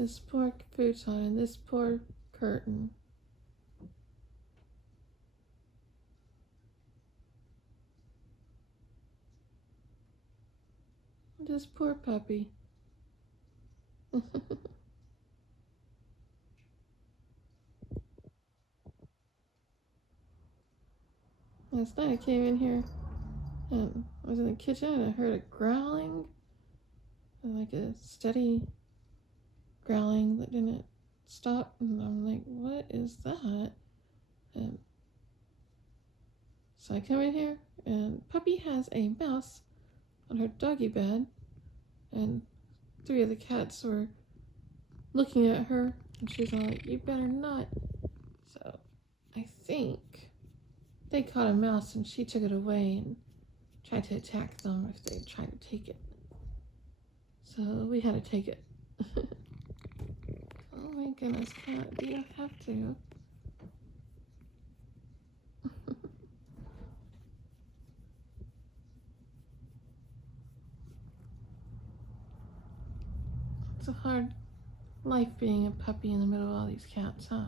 This poor futon and this poor curtain. This poor puppy. Last night I came in here and I was in the kitchen and I heard a growling, like a steady growling that didn't stop, and I'm like, what is that? And so I come in here and Puppy has a mouse on her doggy bed, and 3 of the cats were looking at her, and she's all like, you better not. So I think they caught a mouse and she took it away and tried to attack them if they tried to take it. So we had to take it. Oh my goodness, cat, you don't have to. It's a hard life being a puppy in the middle of all these cats, huh?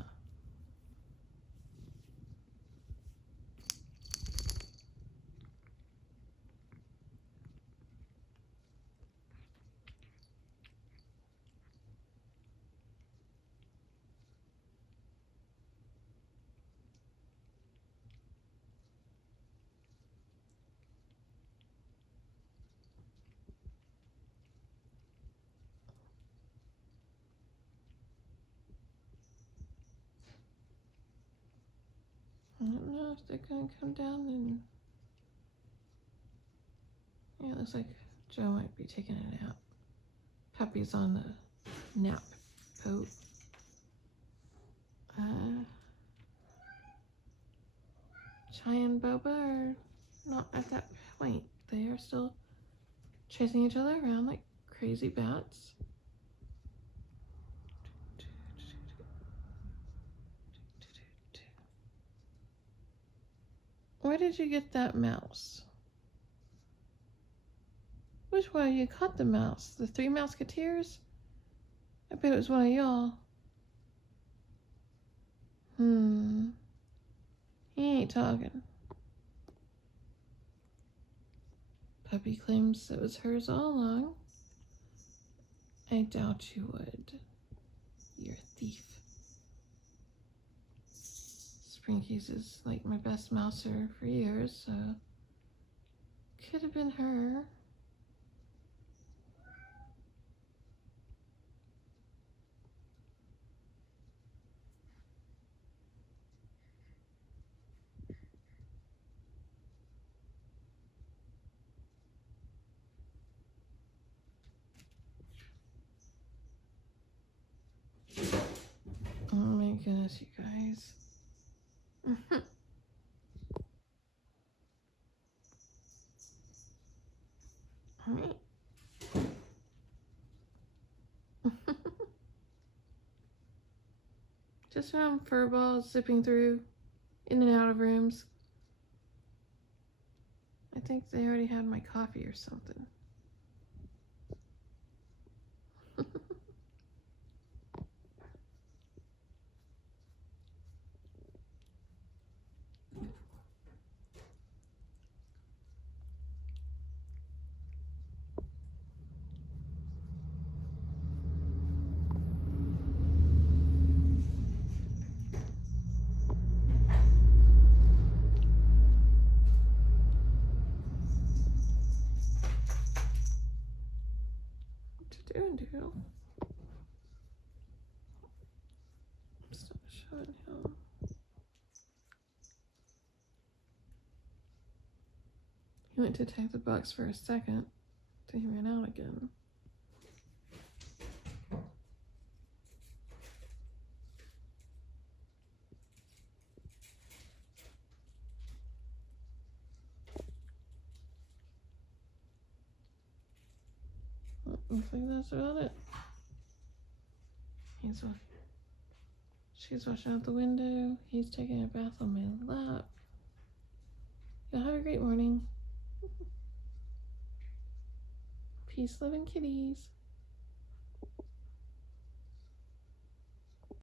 I don't know if they're gonna come down and... Yeah, it looks like Joe might be taking a nap. Puppy's on the nap boat. Chai and Boba are not at that point. They are still chasing each other around like crazy bats. Where did you get that mouse? Which one of you caught the mouse? The 3 Musketeers? I bet it was one of y'all. He ain't talking. Puppy claims it was hers all along. I doubt you would. You're a thief. Sprinkies is like my best mouser for years, so could have been her. Oh my goodness, you guys. Alright. Just found furballs zipping through in and out of rooms. I think they already had my coffee or something. Do. Stop showing him. He went to take the box for a second, then he ran out again. Looks like that's about it. She's watching out the window. He's taking a bath on my lap. Y'all have a great morning. Peace, love, and kitties.